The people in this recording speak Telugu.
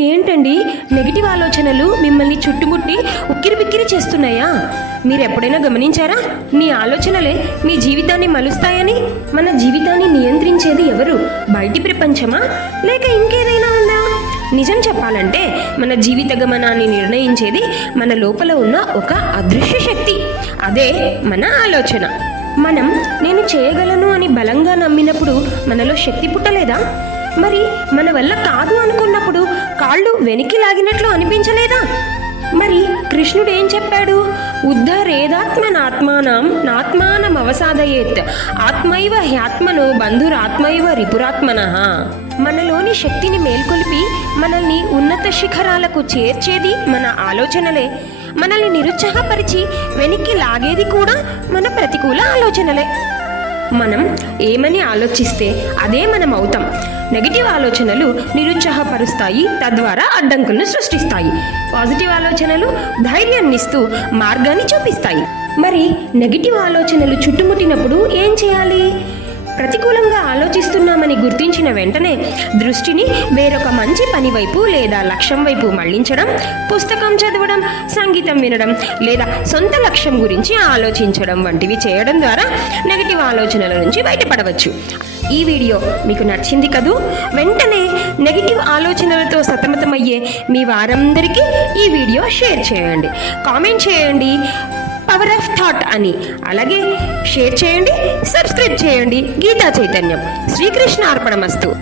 ఏంటండి? నెగిటివ్ ఆలోచనలు మిమ్మల్ని చుట్టుముట్టి ఉక్కిరి బిక్కిరి చేస్తున్నాయా? మీరు ఎప్పుడైనా గమనించారా? మీ ఆలోచనలే మీ జీవితాన్ని మలుస్తాయని? మన జీవితాన్ని నియంత్రించేది ఎవరు? బయటి ప్రపంచమా? లేక ఇంకేదైనా ఉందా? నిజం చెప్పాలంటే మన జీవిత గమనాన్ని నిర్ణయించేది మన లోపల ఉన్న ఒక అదృశ్య శక్తి. అదే మన ఆలోచన. మనం నేను చేయగలను అని బలంగా నమ్మినప్పుడు మనలో శక్తి పుట్టలేదా? మరి మన వల్ల కాదు అనుకున్నప్పుడు కాళ్ళు వెనక్కి లాగినట్లు అనిపించలేదా? మరి కృష్ణుడు ఏం చెప్పాడు? ఉద్ధరేదాత్మనాత్మానం నాత్మానం అవసాదయేత్ ఆత్మైవ హ్యాత్మను బంధురాత్మైవ రిపురాత్మన. మనలోని శక్తిని మేల్కొలిపి మనల్ని ఉన్నత శిఖరాలకు చేర్చేది మన ఆలోచనలే. మనల్ని నిరుత్సాహపరిచి వెనక్కి లాగేది కూడా మన ప్రతికూల ఆలోచనలే. మనం ఏమని ఆలోచిస్తే అదే మనం అవుతాం. నెగిటివ్ ఆలోచనలు నిరుత్సాహపరుస్తాయి తద్వారా అడ్డంకులను సృష్టిస్తాయి. పాజిటివ్ ఆలోచనలు ధైర్యాన్ని ఇస్తూ మార్గాన్ని చూపిస్తాయి. మరి నెగిటివ్ ఆలోచనలు చుట్టుముట్టినప్పుడు ఏం చేయాలి? ప్రతికూలంగా ఆలోచిస్తున్నామని గుర్తించిన వెంటనే దృష్టిని వేరొక మంచి పని వైపు లేదా లక్ష్యం వైపు మళ్ళించడం పుస్తకం చదవడం సంగీతం వినడం లేదా సొంత లక్ష్యం గురించి ఆలోచించడం వంటివి చేయడం ద్వారా నెగిటివ్ ఆలోచనల నుంచి బయటపడవచ్చు. ఈ వీడియో మీకు నచ్చింది కదూ? వెంటనే నెగిటివ్ ఆలోచనలతో సతమతమయ్యే మీ వారందరికీ ఈ వీడియో షేర్ చేయండి. కామెంట్ చేయండి. పవర్ ఆఫ్ థాట్ అని. అలాగే షేర్ చేయండి సబ్స్క్రైబ్ చేయండి. గీతా చైతన్యం. శ్రీకృష్ణ అర్పణమస్తు.